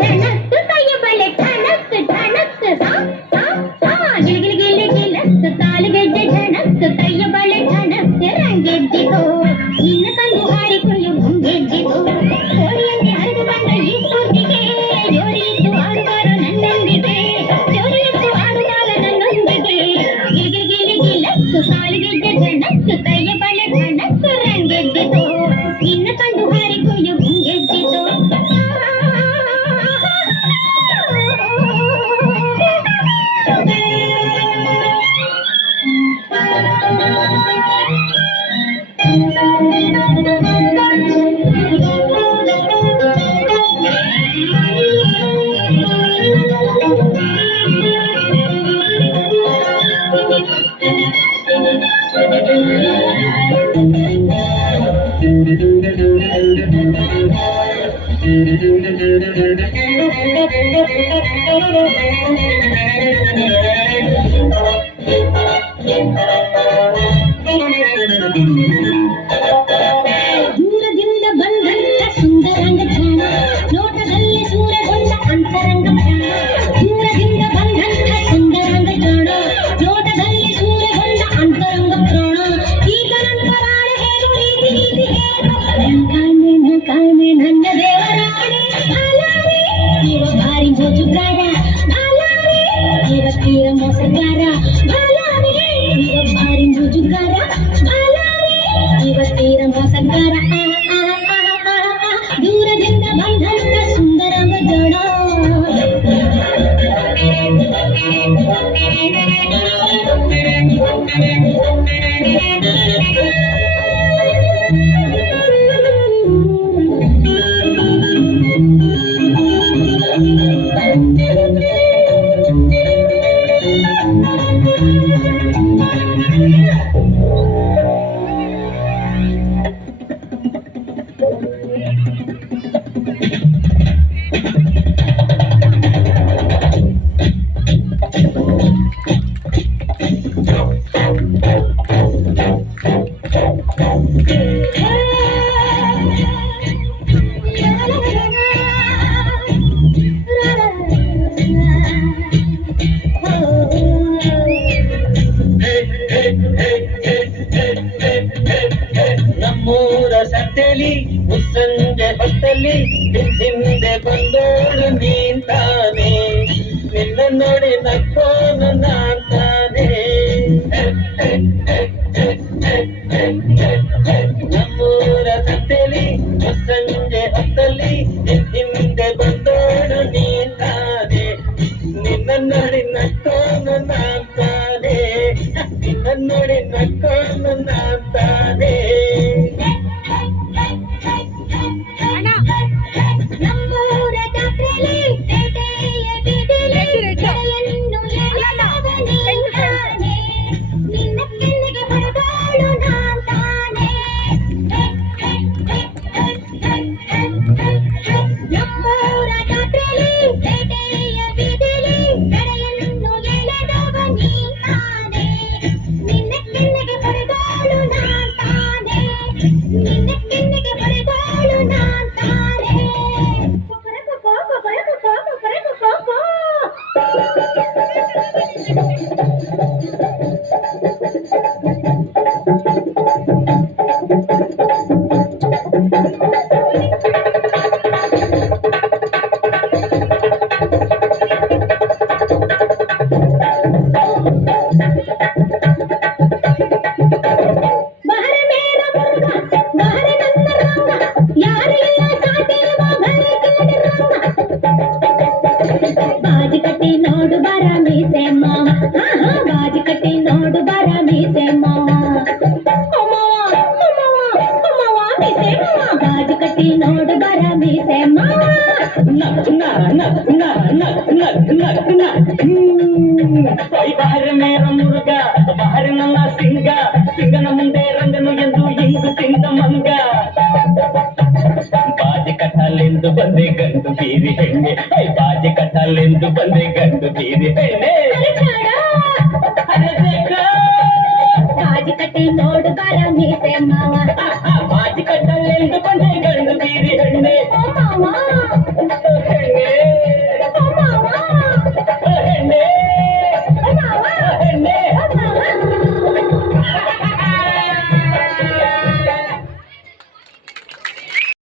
झनक कई बले ठनक ठनक गिल गिल गिल गिलक काल ಗೆಜ್ಜೆ झनक कई बले ठनक ರಂಗೆದ್ದಿತು ನಿನ್ನ ಕಂಡು ಹಾರಿಕೊಂಡು ಮುಂಗೆದ್ದಿತು ಕೋರಿಯಂತೆ ಹರಿದು ಬಂದ ಈ ಸ್ಫೂರ್ತಿಗೆ ಜೋರಿಯಿತ್ತು ಆಡುಗಾರ ನನ್ನೊಂದಿಗೆ ಜೋರಿಯಿತ್ತು ಆಡುಗಾರ ನನ್ನೊಂದಿಗೆ ಗಿಲ್ ಗಿಲ್ ಗಿಲ್ ಗಿಲಕ್ ಕಾಲ್ ಗೆಜ್ಜೆ झनक ಕೈ ಬಲೆ ठनक ರಂಗೆದ್ದಿತು ನಿನ್ನ ಕಂಡು ಹಾರಿಕೊಂಡು ಮುಂಗೆದ್ದಿತು ದೂರದಿಂದ ಬಂದಂತ ಸುಂದರಂಗ ಕ್ಷಣ ನೋಟದಲ್ಲಿ ಸೂರೆಗೊಂಡ ಅಂತರಂಗ ಕ್ಷಣ ದೂರದಿಂದ ಬಂದಂತ ಸುಂದರಂಗ ಕ್ಷಣ ನೋಟದಲ್ಲಿ ಸೂರೆಗೊಂಡ ಅಂತರಂಗ ಪ್ರಾಣ ಈಗ ನನ್ನ ರಾಣೆ ಹೇಳು ರೀತಿ ರೀತಿ ಹೇಳು ಕಾಣೆ ನನ್ನ ದೇವರಾಣೆ ಭಾಲಾರೆ ಇವ ಭಾರಿ ಜೋಜುಗಾರ ಭಾಲಾರೆ ಇವ ತೀರ ಮೋಸಗಾರ ಭಾಲಾರೆ ಇವ ಭಾರಿ ಜೋಜುಗಾರ ಭಾಲಾರೆ ಇವ ತೀರ ಮೋಸಗಾರ ದೂರದಿಂದ ಬಂದಂತ ಸುಂದರಂಗ ಜೋಡ ನಮ್ಮೂರ ಸಂತೆಲಿ ಮುಸ್ಸಂಜೆ ಹೊತ್ತಲ್ಲಿ ಹಿಂದೆ ಬಂದೋಳು ನೀಂತಾನೆ ನಿನ್ನ ನೋಡಿ ನಕ್ಕೋನು ನಾಂತಾನೆ ನಮ್ಮೂರ ಸಂತೆಲಿ ಮುಸ್ಸಂಜೆ ಹೊತ್ತಲ್ಲಿ ಹಿಂದೆ ಬಂದೋಳು ನೀಂತಾನೆ ನಿನ್ನ ನೋಡಿ ನಕ್ಕೋನು ನಾಂತಾನೆ ನಿನ್ನ ನೋಡಿ ನಕ್ಕೋನು ನಾಂತಾನೆ ನಮ್ಮೂರ ಜಾತ್ರೆಲಿ ಪೇಟೆಯ ಬೀದಿಲಿ ಕಡಲನ್ನು ಎಳೆದವನೇ ನಿನ್ನ ಕೆನ್ನೆಗೆ ಹೊಡೆದೋಳು ನಾನ್ ತಾನೇ ನಮ್ಮೂರ ಜಾತ್ರೆಲಿ ಪೇಟೆಯ ಬೀದಿಲಿ ಕಡಲನ್ನು ಎಳೆದವನೇ ತಾನೇ ನಿನ್ನ ಕೆನ್ನೆಗೆ ಹೊಡೆದೋಳು ನಾನ್ ತಾನೇ ನಿನ್ನ ಕೆನ್ನೆಗೆ ಹೊಡೆದೋಳು ನಾನ್ ತಾನೇ बाज कटी नोड बारा मीसे मामा बाज कटी नोड बारा मीसे मामा मीसे मामा बाज कटी नोड बारा मीसे मामा नचना नचना नचना नचना कोई बाहर मेरा मुर्गा बाहर नन्ना सिंगा सिंगನ ಮುಂದೆ ರಂಗನು ಎಂದು ಇಂದು ತಿಂದ ಮಂಗ ಬಾಜಿ ಕಟ್ಟಲೆಂದು ಬಂದೆ ಗಂಡು ಬೀರಿ ಹೆಣ್ಣೆ ಬಾಜಿ ಕಟ್ಟಲೆಂದು ಬಂದೆ ಗಂಡು ಬೀರಿ ಹೆಣ್ಣೆ ಬಾಜಿ ಕಟ್ಟಿ ನೋಡು ಬಾರ ಮೀಸೆ ಮಾವ ಬಾಜಿ ಕಟ್ಟಲೆಂದು ಬಂದೆ